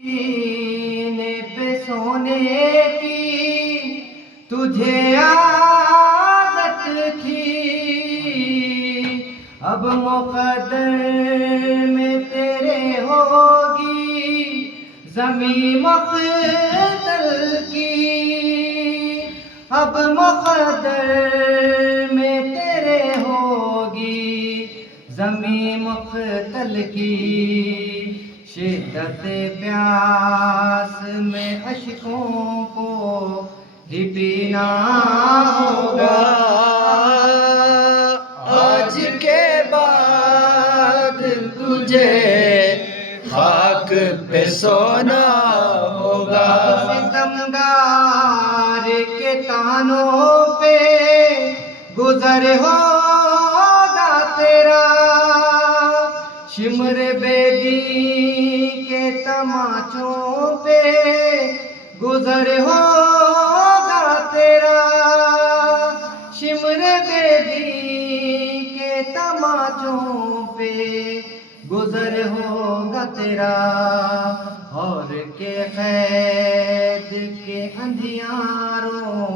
سینے پہ سونے کی تجھے عادت تھی، اب مقدر میں تیرے ہوگی زمین مقتل کی، اب مقدر میں تیرے ہوگی زمین مقتل کی، شدت پیاس میں اشکوں کو ہی پینا ہوگا، آج کے بعد تجھے خاک پہ سونا ہوگا، ستمگار کے تانوں پہ گزر ہوگا تیرا، شمر بیدی کے تماچوں پہ گزر ہوگا تیرا، شمر بیدی کے تماچوں پہ گزر ہوگا تیرا، اور کے قید کے اندھیاروں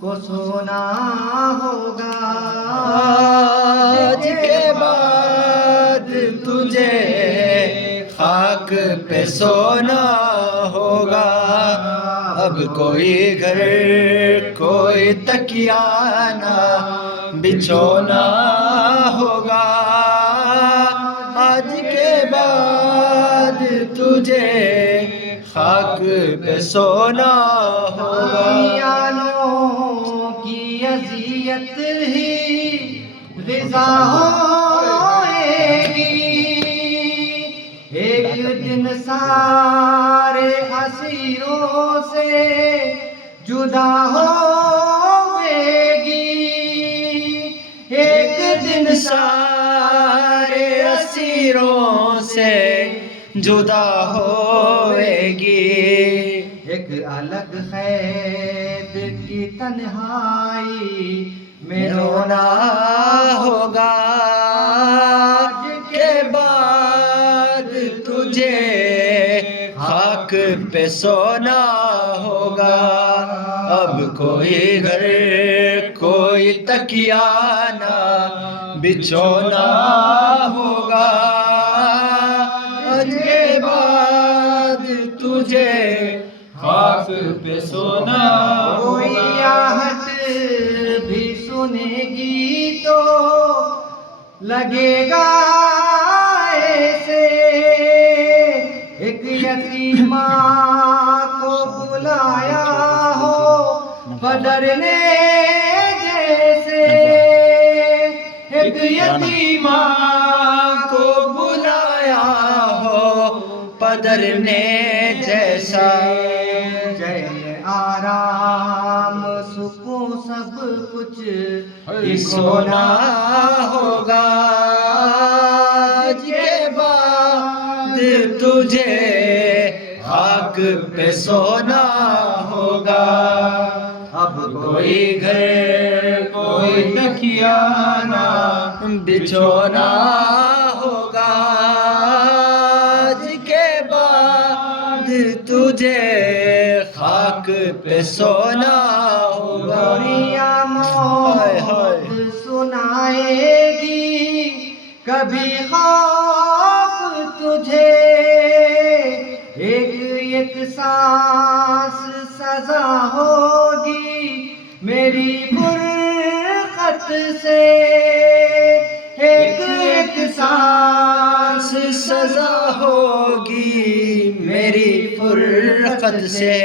کو سونا ہوگا، آج کے بعد تجھے خاک پہ سونا ہوگا، اب کوئی گھر کوئی تکیہ نہ بچھونا ہوگا، آج کے بعد تجھے خاک پہ سونا ہوگا، یانوں کی اذیت ہی غذا ہوئے گی، ایک دن سارے اسیروں سے جدا ہوئے گی، ایک دن سارے اسیروں سے جدا ہوئے گی، ایک الگ قید کی تنہائی میں رونا ہوگا، آج کے بعد تجھے خاک پہ سونا ہوگا، اب کوئی گھر کوئی تکیہ نہ بچھونا ہوگا، آج کے بعد تجھے خاک پہ سونا کوئی ہوگا، آہٹ بھی سنے گی تو لگے گا ایسے، ایک یتیمہ کو بلایا ہو بدرنے جیسے، ایک یتیمہ کو بلایا ہو پدرنے جیسا، چین آرام سکون سب کچھ ہی سونا ہوگا، آج کے بعد تجھے خاک پہ سونا ہوگا، اب کوئی گھر کوئی تکیہ نہ بچھونا ہوگا، آج کے بعد تجھے خاک پہ سونا ہوگا، دنیا موت سنائے گی کبھی خوف تجھے، ایک سانس سزا ہوگی میری فرقت سے، ایک سانس سزا ہوگی میری فرقت سے،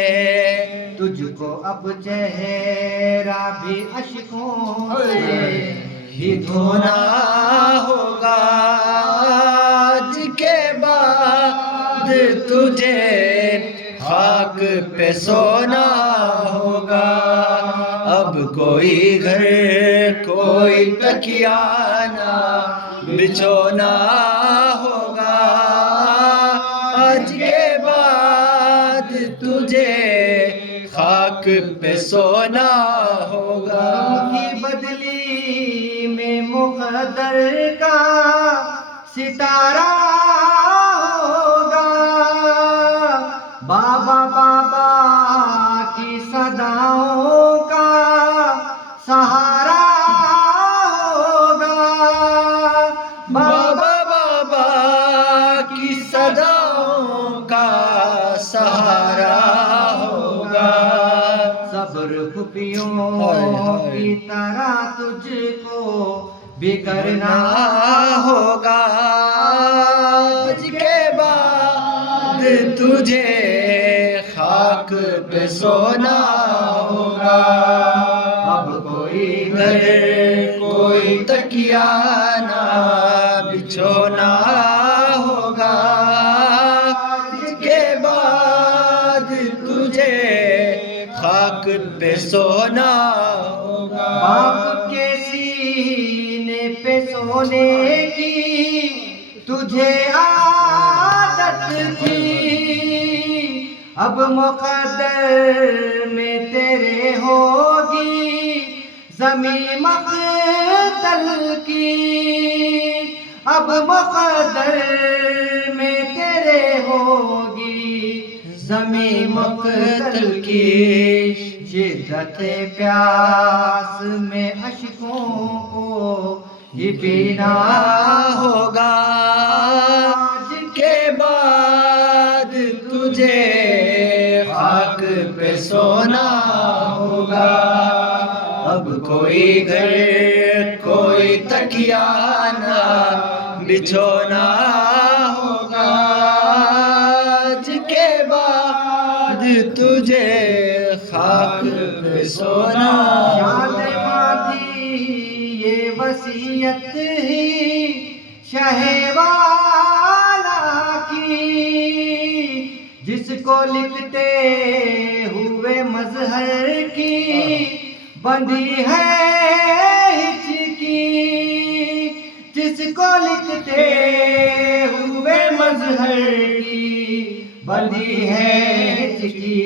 تجھ کو اب چہرہ بھی اشکوں سے ہی دھونا ہوگا، آج کے بعد تجھے خاک پہ سونا ہوگا، اب کوئی گھر کوئی تکیہ نہ بچھونا ہوگا، آج کے بعد تجھے خاک پہ سونا ہوگا، کی بدلی میں مقدر کا ستارہ ہوگا، بابا بابا کی صداؤں کا سہارا ہوگا، بابا بابا کی صداؤں کا سہارا ہوگا، صبر خفیوں کی طرح تجھ کو بگڑنا ہوگا، آج کے بعد تجھے خاک پہ سونا ہوگا، اب کوئی گھر کوئی تکیہ نہ بچھونا ہوگا، آج کے بعد تجھے خاک پہ سونا ہوگا، باپ کے سینے پہ سونے کی تجھے عادت تھی، اب مقدر میں تیرے ہوگی زمیں مقتل کی، اب مقدر میں تیرے ہوگی زمیں مقتل کی، شدت پیاس میں اشکوں کو ہی پینا ہوگا، آج کے بعد تجھے خاک پہ سونا ہوگا، اب کوئی گھر کوئی تکیہ نہ بچھونا ہوگا، آج کے بعد تجھے خاک پہ سونا شاد ہوگا، ماں تھی یہ وصیت ہی شہ والا کی، جس کو لکھتے ہوئے مظہر کی بندی ہے ہچکی، جس کو لکھتے ہوئے مظہر کی بندی ہے ہچکی،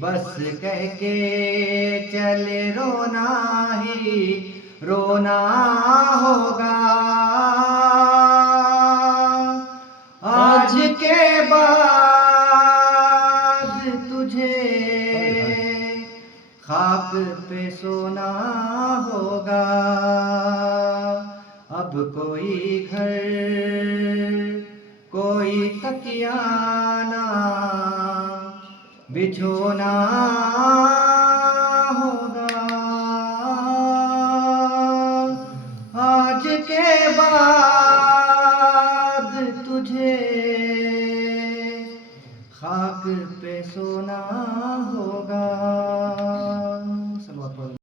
بس کہہ کے چلے رونا ہی رونا ہوگا، آج کے بعد تجھے خاک پہ سونا ہوگا، اب کوئی گھر کوئی تکیہ نہ بچھونا ہوگا، آج کے بعد تجھے خاک پہ سونا